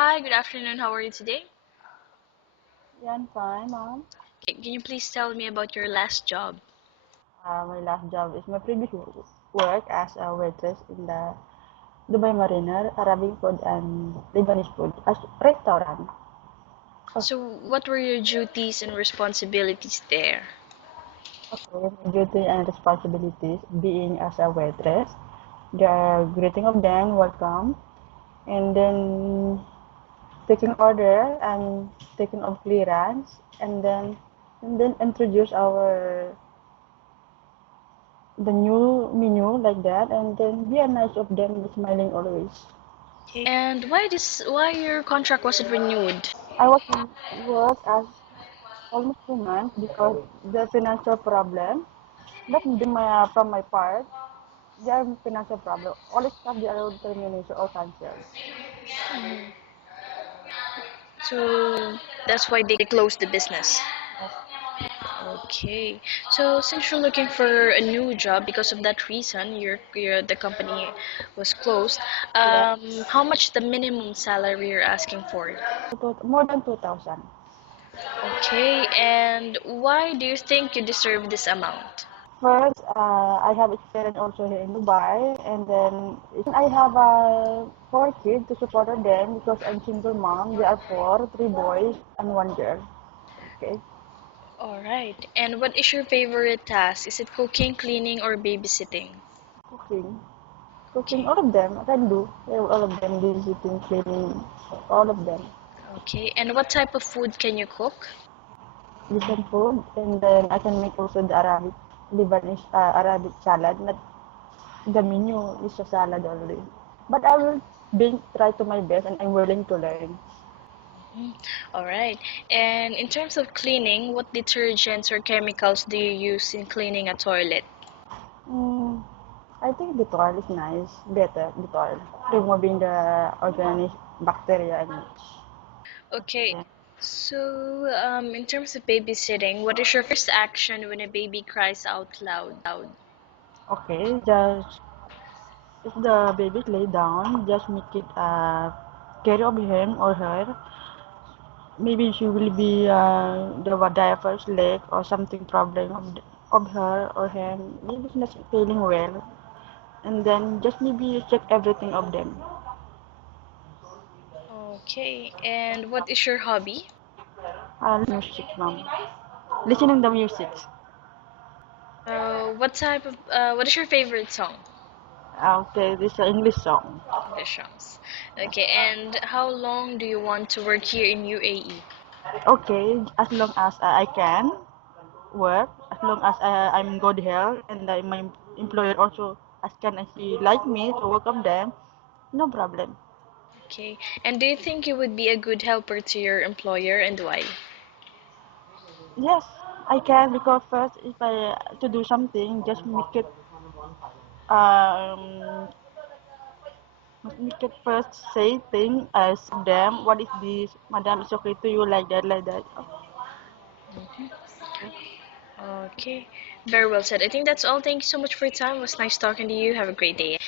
Hi, good afternoon. How are you today? Yeah, I'm fine, mom. Can you please tell me about your last job? My last job is my previous work as a waitress in the Dubai Mariner, Arabic food and Lebanese food as restaurant. Oh, So, what were your duties and responsibilities there? okay, my duty and responsibilities being as a waitress, the greeting of them, welcome, and then taking order and taking of clearance, and then introduce our the new menu like that, and then be a nice of them, smiling always. Okay. And why your contract wasn't renewed? I was in work as almost 2 months because the financial problem, not from my part, their financial problem. All the stuff they are termination or cancelled. Mhm. So, that's why they closed the business. Yes, Okay. So, since you're looking for a new job because of that reason, the company was closed. yes. How much the minimum salary you're asking for? More than 2,000. Okay. And why do you think you deserve this amount? First, I have experience also here in Dubai, and then I have 4 kids to support them because I'm single mom. There are four, 3 boys and 1 girl. Okay, All right. And what is your favorite task? Is it cooking, cleaning, or babysitting? cooking. Cooking, Okay. all of them, I can do. Yeah, all of them, babysitting, cleaning, all of them. Okay. And what type of food can you cook? Different food, and then I can make also the Arabic, Lebanese, Arabic salad. Not the menu is a salad only. But I will try to my best, and I'm willing to learn. Mhm. All right. And in terms of cleaning, what detergents or chemicals do you use in cleaning a toilet? Mm, I think the toil is nice, better the toil, removing the organic bacteria and Okay. yeah. So, in terms of babysitting, what is your first action when a baby cries out loud? Okay, just if the baby lay down, just make it care of him or her. Maybe she will be the diaper's leg or something problem of her or him. Maybe she's not feeling well. And then just maybe check everything of them. Okay. And what is your hobby? Music, mom. Listening the music. What is your favorite song? Okay, this is an English song. English songs. Okay, and how long do you want to work here in UAE? Okay, as long as I can work, as long as I'm in good health, and my employer also as can as he like me to work of them, no problem. Okay, and do you think you would be a good helper to your employer and why? Yes, I can because first if I to do something, just um make it first say thing as them. What is this, madam? It's okay to you like that, like that. Okay, very well said. I think that's all. Thank you so much for your time. It was nice talking to you. Have a great day.